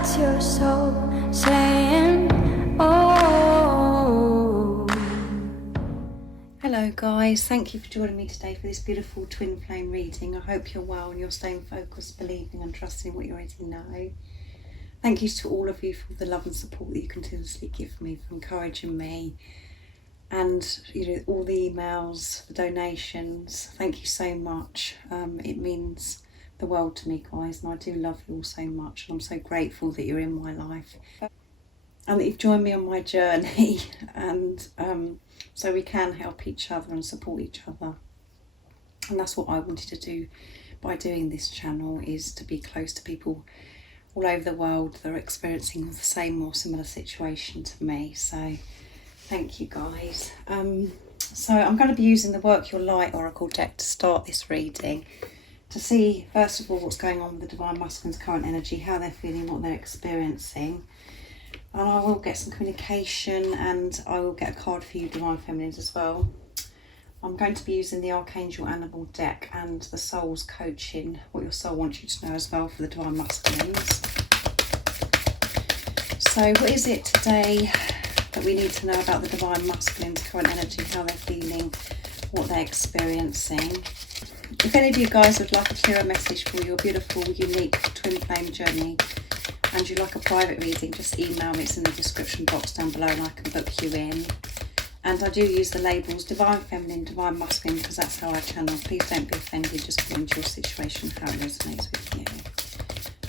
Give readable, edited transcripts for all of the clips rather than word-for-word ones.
That's your soul saying, oh. Hello guys, thank you for joining me today for this beautiful twin flame reading. I hope you're well and you're staying focused, believing and trusting what you already know. Thank you to all of you for the love and support that you continuously give me, for encouraging me, and all the emails, the donations. Thank you so much. It means the world to me, guys, and I do love you all so much, and I'm so grateful that you're in my life and that you've joined me on my journey, and so we can help each other and support each other. And that's what I wanted to do by doing this channel, is to be close to people all over the world that are experiencing the same or similar situation to me. So thank you guys. So I'm going to be using the Work Your Light Oracle deck to start this reading, to see first of all what's going on with the Divine Masculine's current energy, how they're feeling, what they're experiencing. And I will get some communication, and I will get a card for you Divine Feminines as well. I'm going to be using the Archangel Animal deck and the Soul's Coaching, what your soul wants you to know as well, for the Divine Masculines. So what is it today that we need to know about the Divine Masculine's current energy, how they're feeling, what they're experiencing? If any of you guys would like a clearer message for your beautiful, unique twin flame journey, and you'd like a private reading, just email me. It's in the description box down below and I can book you in. And I do use the labels Divine Feminine, Divine Masculine, because that's how I channel. Please don't be offended, just go into your situation, how it resonates with you.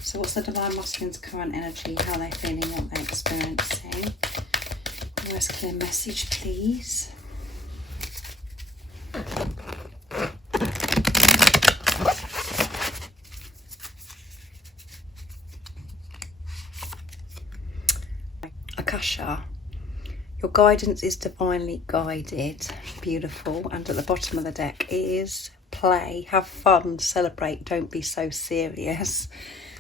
So what's the Divine Masculine's current energy, how they're feeling, what they're experiencing? Nice clear message, please. Akasha, your guidance is divinely guided. Beautiful. And at the bottom of the deck is play, have fun, celebrate, don't be so serious.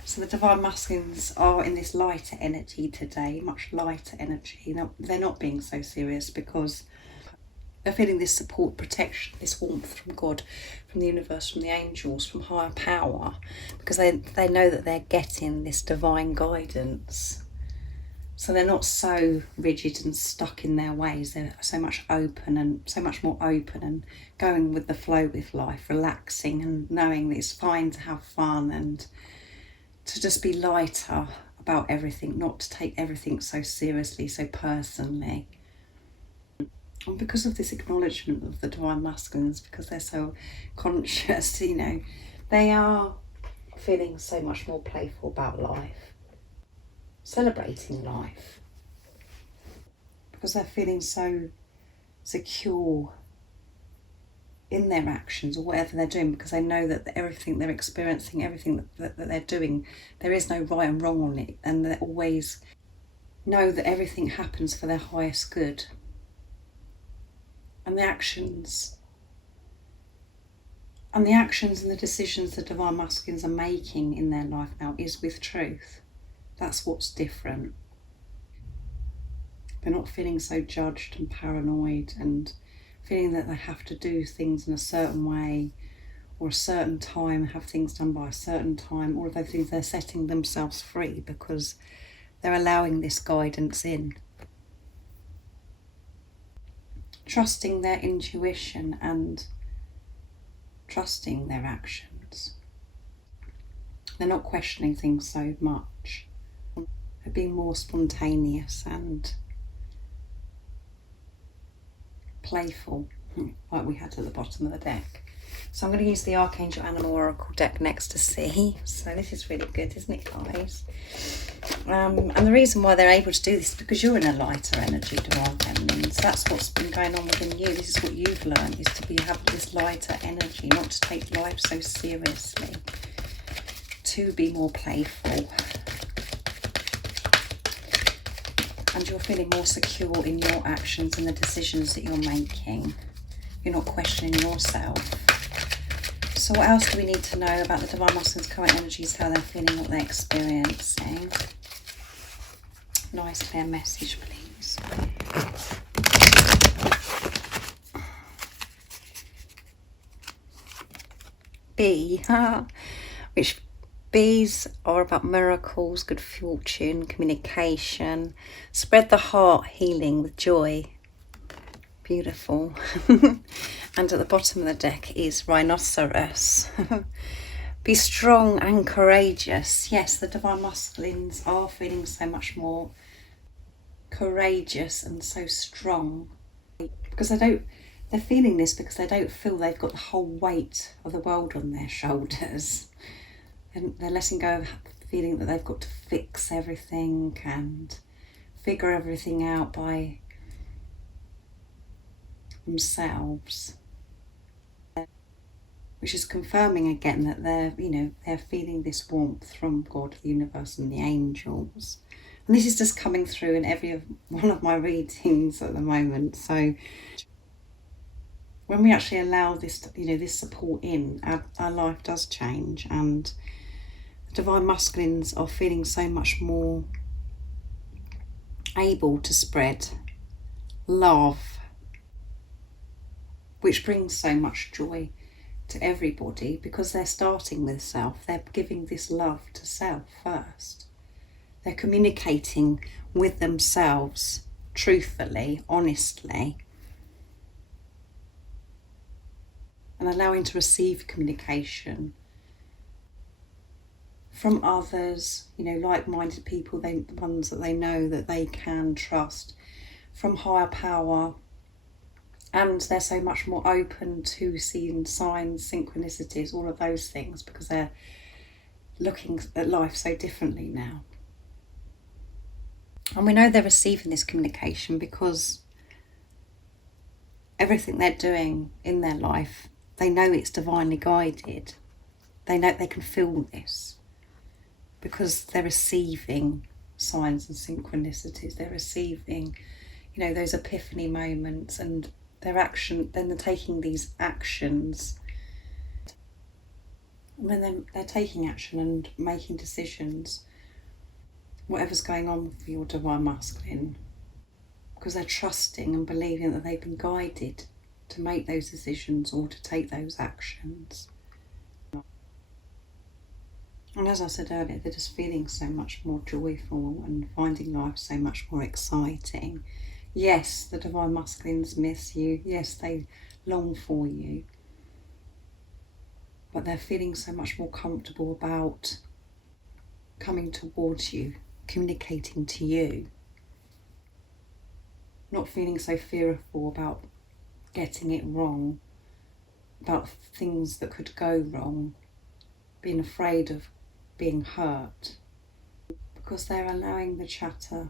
So the Divine Masculines are in this lighter energy today, much lighter energy. They're not being so serious because they're feeling this support, protection, this warmth from God, from the universe, from the angels, from higher power, because they know that they're getting this divine guidance. So they're not so rigid and stuck in their ways. They're so much open, and so much more open, and going with the flow with life, relaxing and knowing that it's fine to have fun and to just be lighter about everything, not to take everything so seriously, so personally. And because of this acknowledgement of the Divine Masculines, because they're so conscious, they are feeling so much more playful about life, celebrating life, because they're feeling so secure in their actions or whatever they're doing, because they know that everything they're experiencing, everything that they're doing, there is no right and wrong on it, and they always know that everything happens for their highest good. And the actions and the decisions the Divine Masculines are making in their life now is with truth. That's what's different. They're not feeling so judged and paranoid and feeling that they have to do things in a certain way or a certain time, have things done by a certain time. All of those things, they're setting themselves free because they're allowing this guidance in. Trusting their intuition and trusting their actions. They're not questioning things so much. They're being more spontaneous and playful, like we had at the bottom of the deck. So I'm going to use the Archangel Animal Oracle deck next to see. So this is really good, isn't it, guys? And the reason why they're able to do this is because you're in a lighter energy, Divine Feminines. That's what's been going on within you. This is what you've learned, is to have this lighter energy, not to take life so seriously, to be more playful. And you're feeling more secure in your actions and the decisions that you're making. You're not questioning yourself. So what else do we need to know about the Divine Masculine's current energies, how they're feeling, what they're experiencing? Nice clear message, please. B, which Bees are about miracles, good fortune, communication. Spread the heart, healing with joy. Beautiful. And at the bottom of the deck is rhinoceros. Be strong and courageous. Yes, the divine masculines are feeling so much more courageous and so strong, because they're feeling this because they don't feel they've got the whole weight of the world on their shoulders, and they're letting go of feeling that they've got to fix everything and figure everything out by themselves, which is confirming again that they're feeling this warmth from God, the universe, and the angels. And this is just coming through in every one of my readings at the moment. So when we actually allow this, this support in, our life does change, and the divine masculines are feeling so much more able to spread love, which brings so much joy to everybody, because they're starting with self. They're giving this love to self first. They're communicating with themselves truthfully, honestly, and allowing to receive communication from others, like-minded people, the ones that they know that they can trust, from higher power. And they're so much more open to seeing signs, synchronicities, all of those things, because they're looking at life so differently now. And we know they're receiving this communication because everything they're doing in their life, they know it's divinely guided. They know they can feel this because they're receiving signs and synchronicities. They're receiving, those epiphany moments, and then they're taking these actions. When they're taking action and making decisions, whatever's going on for your divine masculine, because they're trusting and believing that they've been guided to make those decisions or to take those actions. And as I said earlier, they're just feeling so much more joyful and finding life so much more exciting. Yes, the divine masculines miss you. Yes, they long for you. But they're feeling so much more comfortable about coming towards you, communicating to you. Not feeling so fearful about getting it wrong, about things that could go wrong, being afraid of being hurt, because they're allowing the chatter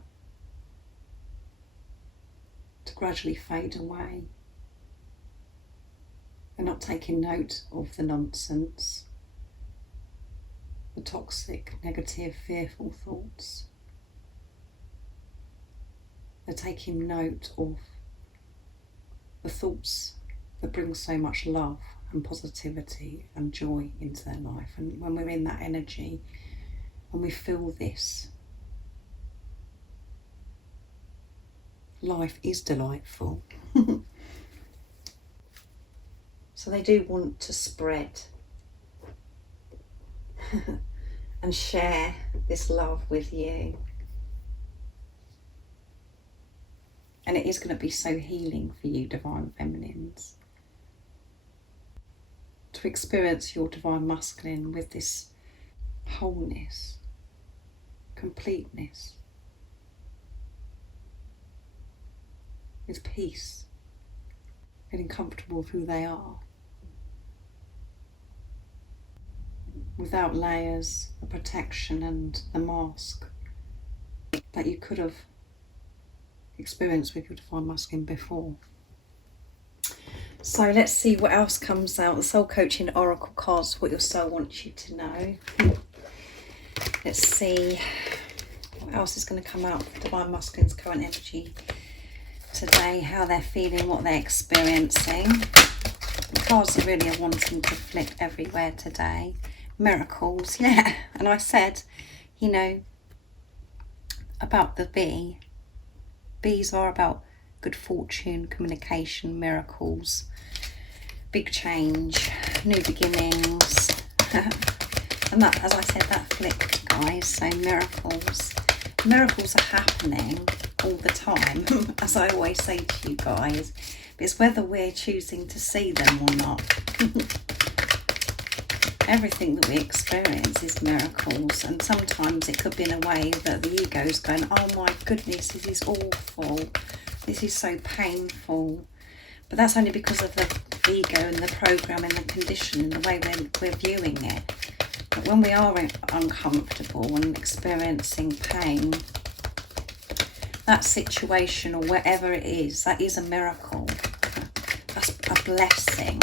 to gradually fade away. They're not taking note of the nonsense, the toxic, negative, fearful thoughts. They're taking note of the thoughts that bring so much love and positivity and joy into their life. And when we're in that energy, when we feel this, life is delightful. So they do want to spread and share this love with you. And it is going to be so healing for you, divine feminines, to experience your divine masculine with this wholeness, completeness, with peace, feeling comfortable with who they are, without layers, the protection and the mask that you could have experienced with your divine masculine before. So let's see what else comes out. The Soul Coaching Oracle cards, what your soul wants you to know. Let's see what else is going to come out for divine masculine's current energy today, how they're feeling, what they're experiencing. The cards are really wanting to flip everywhere today. Miracles, yeah. And I said, about the bee. Bees are about good fortune, communication, miracles, big change, new beginnings. And that, as I said, that flipped, guys. So miracles are happening all the time, as I always say to you guys. But it's whether we're choosing to see them or not. Everything that we experience is miracles, and sometimes it could be in a way that the ego's going, oh my goodness, this is awful, this is so painful. But that's only because of the ego and the program and the condition and the way we're viewing it. But when we are uncomfortable and experiencing pain, that situation or whatever it is, that is a miracle. That's a blessing.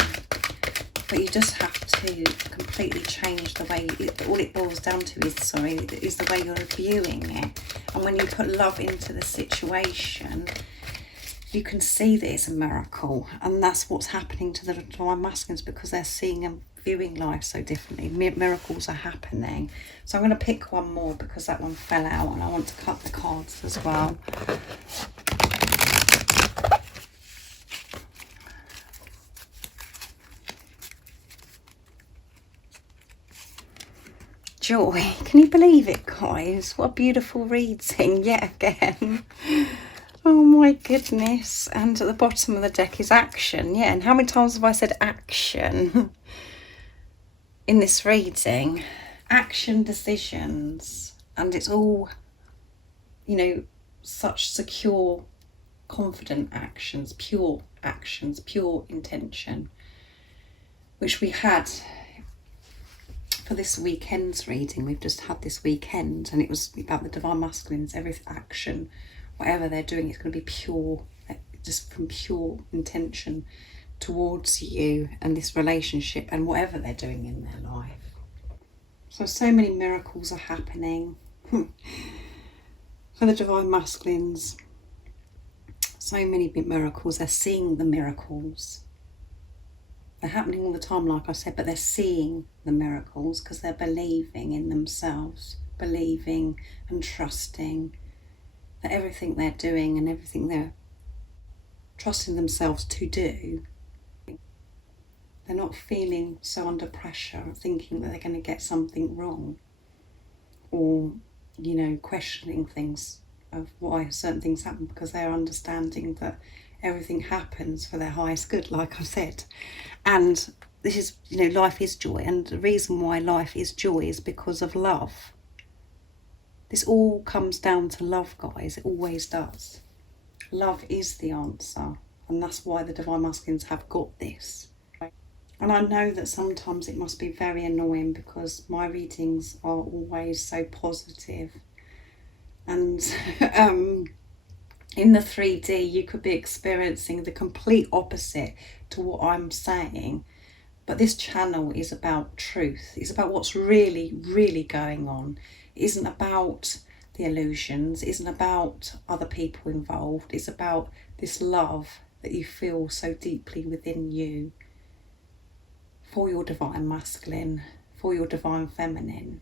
But you just have to completely change the way, all it boils down to is the way you're viewing it. And when you put love into the situation, you can see that it's a miracle. And that's what's happening to the divine masculines, because they're seeing and viewing life so differently. Miracles are happening. So I'm going to pick one more because that one fell out, and I want to cut the cards as well. Joy. Can you believe it, guys? What a beautiful reading yet again. Oh my goodness. And at the bottom of the deck is action. Yeah, and how many times have I said action in this reading? Action, decisions. And it's all, you know, such secure, confident actions, pure intention, which we had for this weekend's reading. We've just had this weekend, and it was about the divine masculines. Every action, whatever they're doing, it's going to be pure, just from pure intention towards you and this relationship and whatever they're doing in their life. So many miracles are happening for the divine masculines. So many miracles. They're seeing the miracles. They're happening all the time, like I said, but they're seeing the miracles because they're believing in themselves, believing and trusting that everything they're doing and everything they're trusting themselves to do, they're not feeling so under pressure of thinking that they're going to get something wrong, or, you know, questioning things of why certain things happen, because they're understanding that everything happens for their highest good, like I said. And this is, you know, life is joy, and the reason why life is joy is because of love. This all comes down to love, guys. It always does. Love is the answer, and that's why the divine masculines have got this. And I know that sometimes it must be very annoying because my readings are always so positive, and in the 3D you could be experiencing the complete opposite to what I'm saying. But this channel is about truth. It's about what's really, really going on. It isn't about the illusions. It isn't about other people involved. It's about this love that you feel so deeply within you for your divine masculine, for your divine feminine.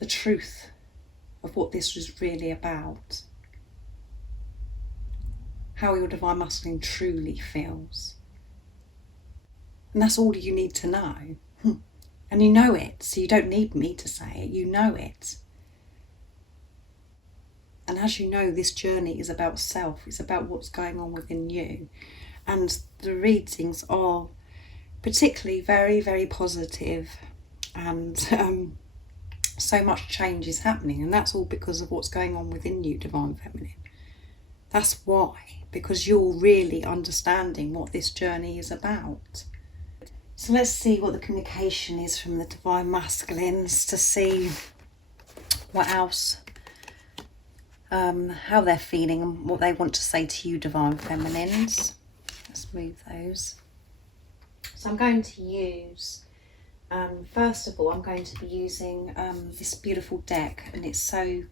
The truth of what this is really about. How your divine masculine truly feels. And that's all you need to know. And you know it, so you don't need me to say it, you know it. And as you know, this journey is about self, it's about what's going on within you. And the readings are particularly very, very positive, and so much change is happening, and that's all because of what's going on within you, divine feminine. That's why, because you're really understanding what this journey is about. So let's see what the communication is from the divine masculines, to see what else, how they're feeling and what they want to say to you, divine feminines. Let's move those. So I'm going to use, first of all, I'm going to be using this beautiful deck, and it's so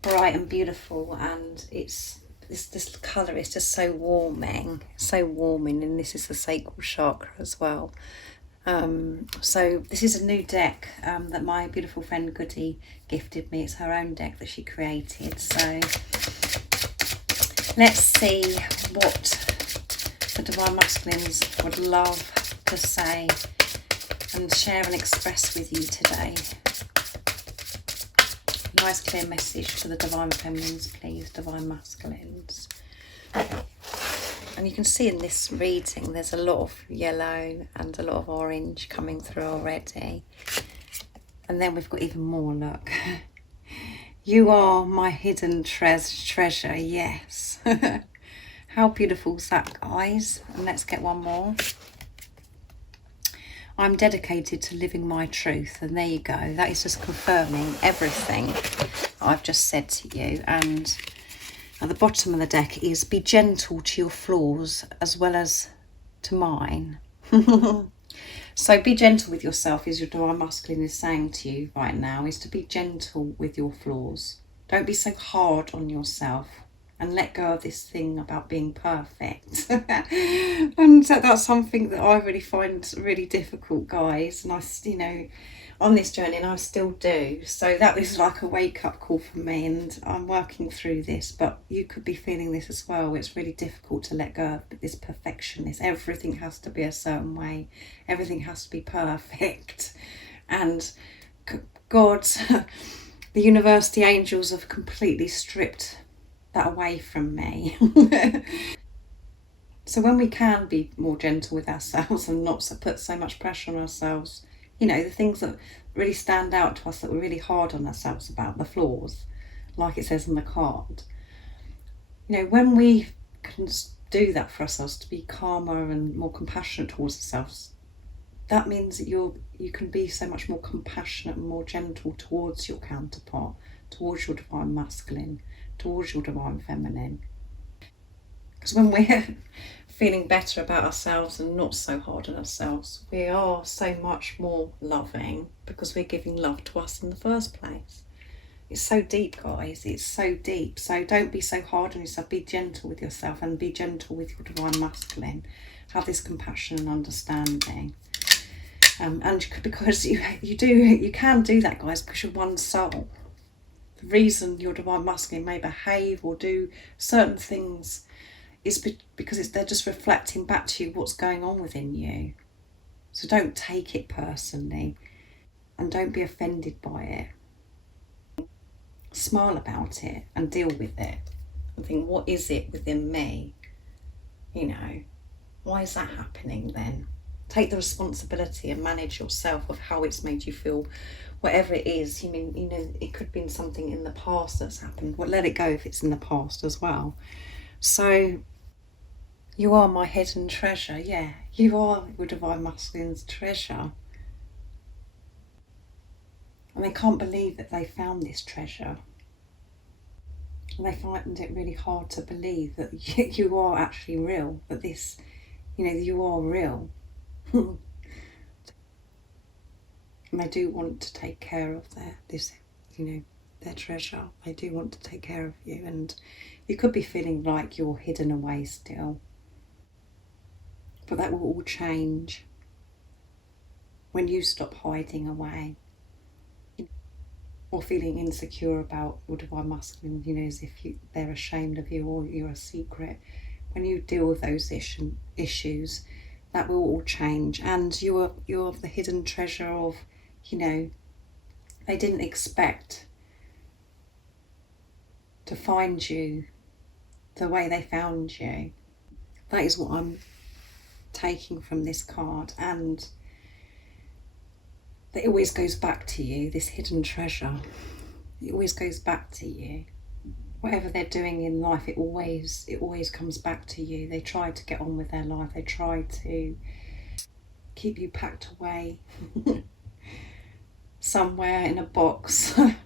bright and beautiful, and it's this colour is just so warming, and this is the sacral chakra as well. So this is a new deck that my beautiful friend Gudi gifted me. It's her own deck that she created. So let's see what the divine masculines would love to say and share and express with you today. Nice clear message to the Divine Feminines, please, Divine Masculines. And you can see in this reading there's a lot of yellow and a lot of orange coming through already. And then we've got even more, look. You are my hidden treasure, yes. How beautiful is that, guys? And let's get one more. I'm dedicated to living my truth. And there you go. That is just confirming everything I've just said to you. And at the bottom of the deck is be gentle to your flaws as well as to mine. So be gentle with yourself, as your Divine Masculine is saying to you right now, is to be gentle with your flaws. Don't be so hard on yourself and let go of this thing about being perfect. And that's something that I really find really difficult, guys. And I, you know, on this journey, and I still do. So that was like a wake-up call for me, and I'm working through this, but you could be feeling this as well. It's really difficult to let go of this perfectionist. Everything has to be a certain way. Everything has to be perfect. And God, the universe, the angels have completely stripped that away from me. So when we can be more gentle with ourselves and not put so much pressure on ourselves, you know, the things that really stand out to us that we're really hard on ourselves about, the flaws, like it says on the card. You know, when we can do that for ourselves, to be calmer and more compassionate towards ourselves, that means that you can be so much more compassionate and more gentle towards your counterpart, towards your Divine Masculine, towards your Divine Feminine. Because when we're feeling better about ourselves and not so hard on ourselves, we are so much more loving because we're giving love to us in the first place. It's so deep, guys. It's so deep. So don't be so hard on yourself. Be gentle with yourself and be gentle with your Divine Masculine. Have this compassion and understanding. And because you can do that, guys, because you're one soul. The reason your Divine Masculine may behave or do certain things is because they're just reflecting back to you what's going on within you. So don't take it personally and don't be offended by it. Smile about it and deal with it and think, what is it within me? You know, why is that happening then? Take the responsibility and manage yourself of how it's made you feel. Whatever it is, you know, it could have been something in the past that's happened. Well, let it go if it's in the past as well. So you are my hidden treasure. Yeah, you are your Divine Masculine's treasure. And they can't believe that they found this treasure. And they find it really hard to believe that you are actually real, that this, you know, you are real. And they do want to take care of their treasure. They do want to take care of you, and you could be feeling like you're hidden away still. But that will all change when you stop hiding away or feeling insecure about your Divine Masculine, you know, as if they're ashamed of you or you're a secret. When you deal with those issues, that will all change. And you're the hidden treasure of, you know, they didn't expect to find you the way they found you. That is what I'm taking from this card. And it always goes back to you, this hidden treasure. It always goes back to you. Whatever they're doing in life, it always comes back to you. They try to get on with their life. They try to keep you packed away somewhere in a box. And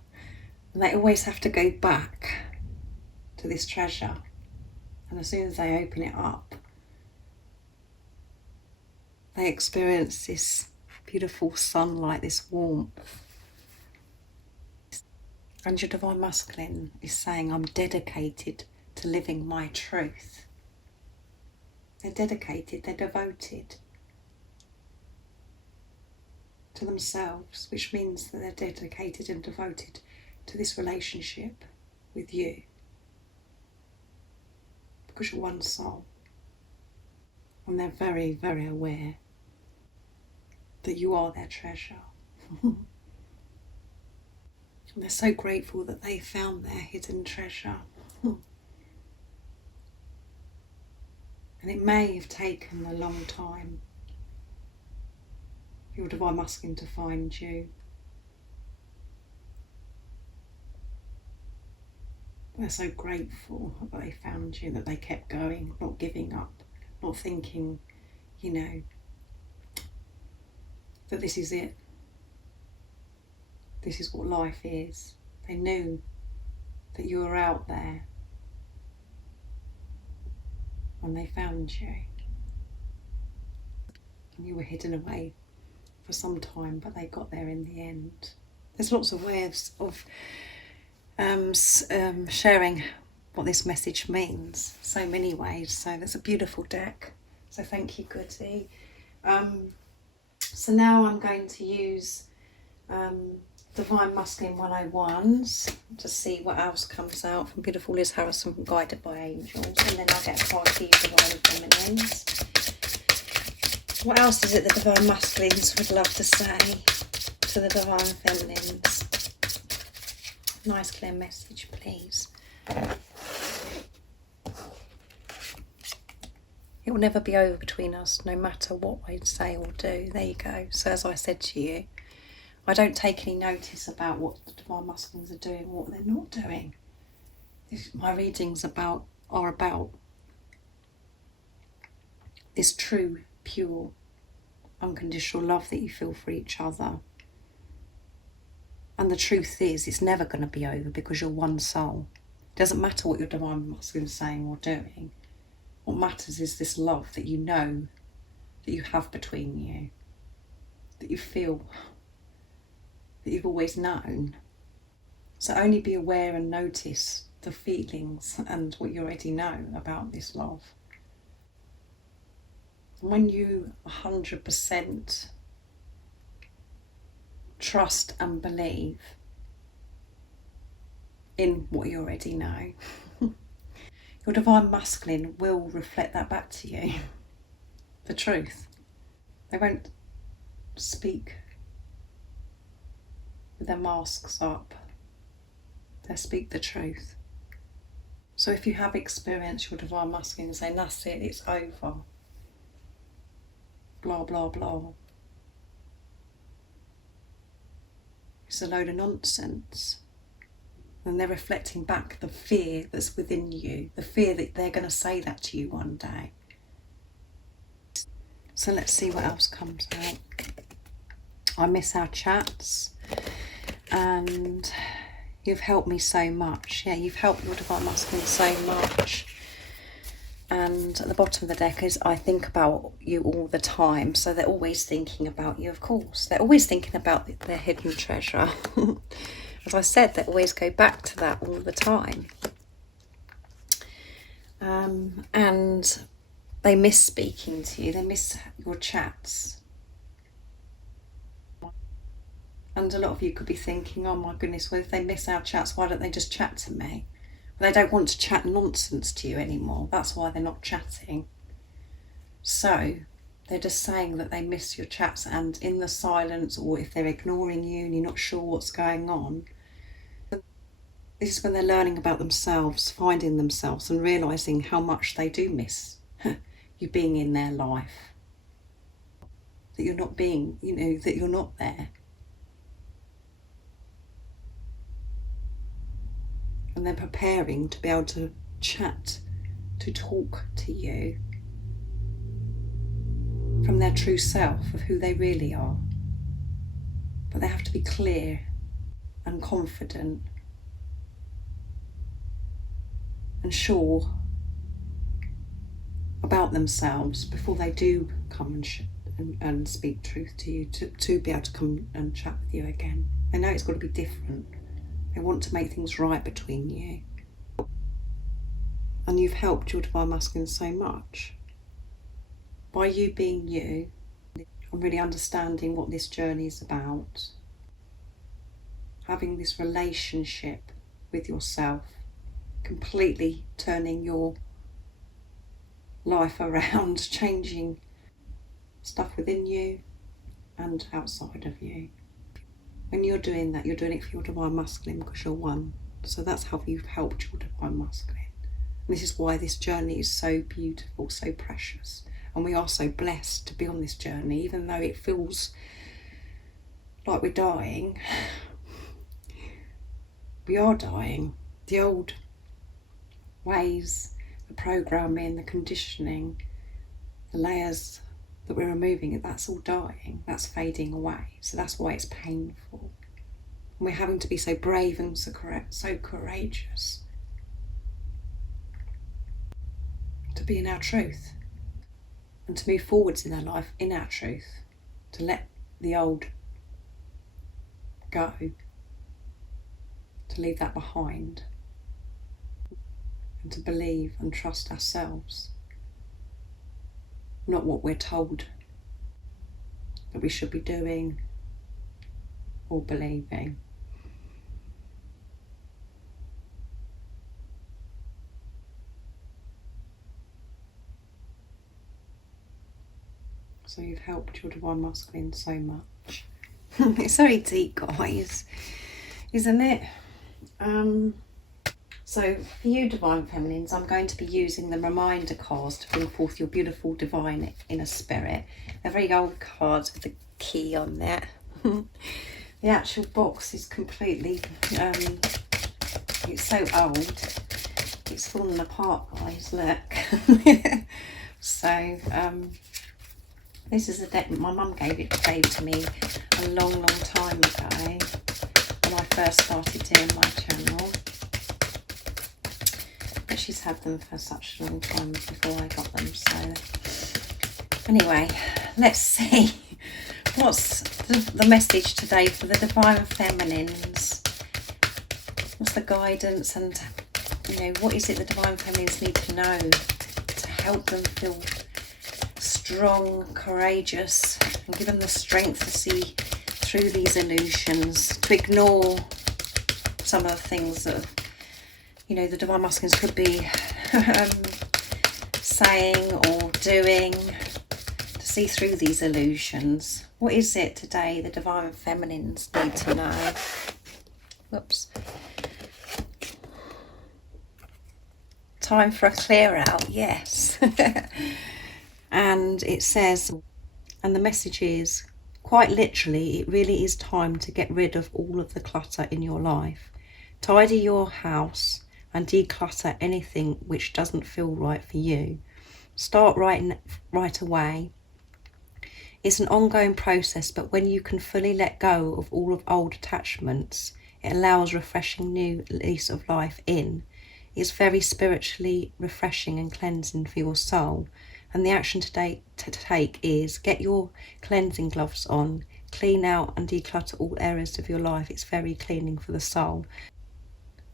they always have to go back to this treasure. And as soon as they open it up, they experience this beautiful sunlight, this warmth. And your Divine Masculine is saying, I'm dedicated to living my truth. They're dedicated, they're devoted to themselves, which means that they're dedicated and devoted to this relationship with you. Because you're one soul. And they're very, very aware. that you are their treasure. And they're so grateful that they found their hidden treasure. And it may have taken a long time for your divine masculine to find you. They're so grateful that they found you, that they kept going, not giving up, not thinking, that this is it. This is what life is. They knew that you were out there when they found you. And you were hidden away for some time, but they got there in the end. There's lots of ways of sharing what this message means. So many ways. So there's a beautiful deck. So thank you, Gudi. So now I'm going to use Divine Masculine 101s to see what else comes out from beautiful Liz Harrison from Guided by Angels, and then I'll get a card for you, Divine Feminines. What else is it the Divine Masculines would love to say to the Divine Feminines? Nice clear message, please. It will never be over between us, no matter what I say or do. There you go. So as I said to you, I don't take any notice about what the Divine Masculines are doing or what they're not doing. My readings are about this true, pure, unconditional love that you feel for each other. And the truth is, it's never going to be over because you're one soul. It doesn't matter what your Divine Masculine is saying or doing. What matters is this love that you know that you have between you, that you feel, that you've always known. So only be aware and notice the feelings and what you already know about this love. And when you 100% trust and believe in what you already know, your Divine Masculine will reflect that back to you. The truth. They won't speak with their masks up. They'll speak the truth. So if you have experienced your Divine Masculine saying, that's it, it's over, blah, blah, blah, it's a load of nonsense. And they're reflecting back the fear that's within you, the fear that they're going to say that to you one day. So let's see what else comes out. I miss our chats, and you've helped me so much. Yeah, you've helped your Divine Masculine so much. And at the bottom of the deck is, I think about you all the time. So they're always thinking about you, of course. They're always thinking about their hidden treasure. As I said, they always go back to that all the time. And they miss speaking to you. They miss your chats. And a lot of you could be thinking, oh my goodness, well, if they miss our chats, why don't they just chat to me? Well, they don't want to chat nonsense to you anymore. That's why they're not chatting. So they're just saying that they miss your chats, and in the silence, or if they're ignoring you and you're not sure what's going on, this is when they're learning about themselves, finding themselves and realising how much they do miss you being in their life. That you're not being, that you're not there. And they're preparing to be able to chat, to talk to you from their true self of who they really are. But they have to be clear and confident and sure about themselves before they do come and speak truth to you, to be able to come and chat with you again. They know it's got to be different. They want to make things right between you. And you've helped your Divine Masculine so much. By you being you, and really understanding what this journey is about, having this relationship with yourself, completely turning your life around, changing stuff within you, and outside of you. When you're doing that, you're doing it for your divine masculine because you're one. So that's how you've helped your divine masculine. And this is why this journey is so beautiful, so precious. And we are so blessed to be on this journey, even though it feels like we're dying. We are dying. The old ways, the programming, the conditioning, the layers that we're removing, that's all dying, that's fading away. So that's why it's painful. And we're having to be so brave and so courageous to be in our truth and to move forwards in our life in our truth, to let the old go, to leave that behind, and to believe and trust ourselves, not what we're told that we should be doing or believing. So you've helped your divine masculine so much. It's very deep, guys, isn't it? So for you divine feminines, I'm going to be using the reminder cards to bring forth your beautiful divine inner spirit. They're very old cards with a key on there. The actual box is completely, it's so old, it's fallen apart, guys, look. So this is a deck my mum gave to me a long time ago when I first started doing my channel. But she's had them for such a long time before I got them. So anyway, let's see what's the message today for the divine feminines. What's the guidance, and what is it the divine feminines need to know to help them feel strong, courageous, and give them the strength to see through these illusions, to ignore some of the things that the divine masculines could be saying or doing, to see through these illusions. What is it today the divine feminines need to know? Whoops. Time for a clear out, yes. And it says, and the message is, quite literally, it really is time to get rid of all of the clutter in your life. Tidy your house and declutter anything which doesn't feel right for you. Start right away. It's an ongoing process, but when you can fully let go of all of old attachments, it allows refreshing new lease of life in. It's very spiritually refreshing and cleansing for your soul. And the action to take is get your cleansing gloves on, clean out and declutter all areas of your life. It's very cleaning for the soul.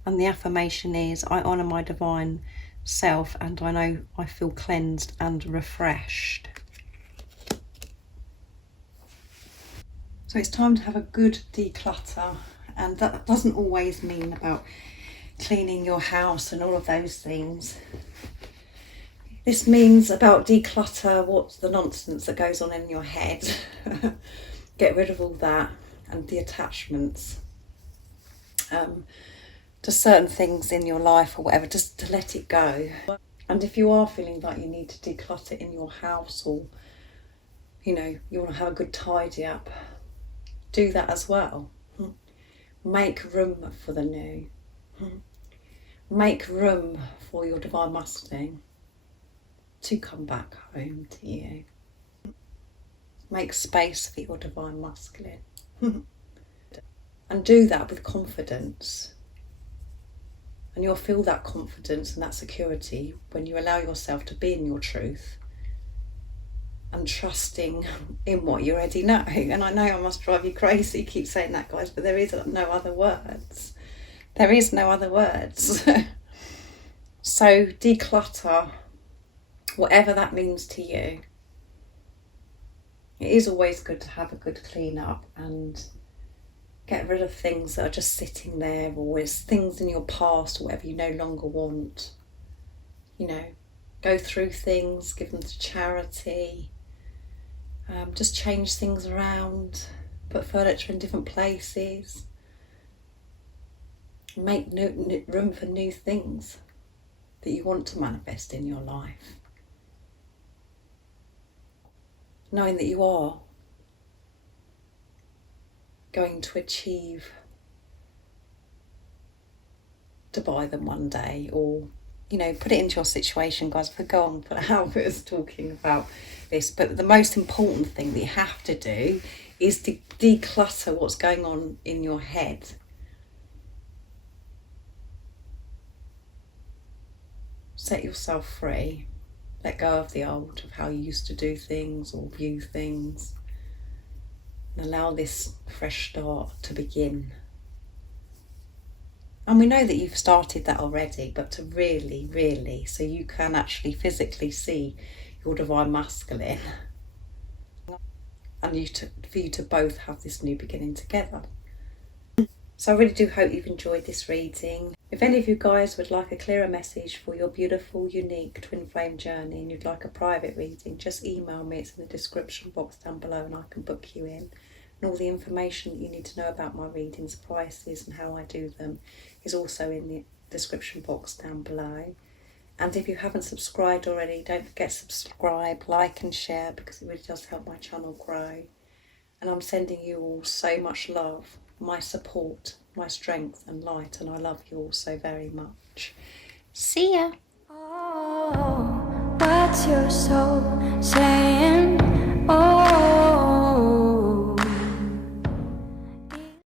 And the affirmation is, I honour my divine self and I know I feel cleansed and refreshed. So it's time to have a good declutter, and that doesn't always mean about cleaning your house and all of those things. This means about declutter what's the nonsense that goes on in your head. Get rid of all that and the attachments to certain things in your life or whatever, just to let it go. And if you are feeling like you need to declutter in your house, or you want to have a good tidy up, do that as well. Make room for the new. Make room for your divine masculine to come back home to you. Make space for your divine masculine. And do that with confidence. And you'll feel that confidence and that security when you allow yourself to be in your truth and trusting in what you already know. And I know I must drive you crazy, keep saying that, guys, but there is no other words. There is no other words. So declutter, whatever that means to you. It is always good to have a good clean up and get rid of things that are just sitting there, or it's things in your past or whatever you no longer want. Go through things, give them to charity, Just change things around, put furniture in different places, make room for new things that you want to manifest in your life. Knowing that you are going to achieve to buy them one day, or put it into your situation, guys. I could go on for hours talking about this, but the most important thing that you have to do is to declutter what's going on in your head. Set yourself free. Let go of the old, of how you used to do things or view things, and allow this fresh start to begin. And we know that you've started that already, but to really, so you can actually physically see your divine masculine, and for you to both have this new beginning together. So I really do hope you've enjoyed this reading. If any of you guys would like a clearer message for your beautiful, unique twin flame journey, and you'd like a private reading, just email me. It's in the description box down below, and I can book you in. And all the information that you need to know about my readings, prices and how I do them, is also in the description box down below. And if you haven't subscribed already, don't forget to subscribe, like and share, because it really does help my channel grow. And I'm sending you all so much love, my support, my strength and light, and I love you all so very much. See ya. Oh, what's your soul saying?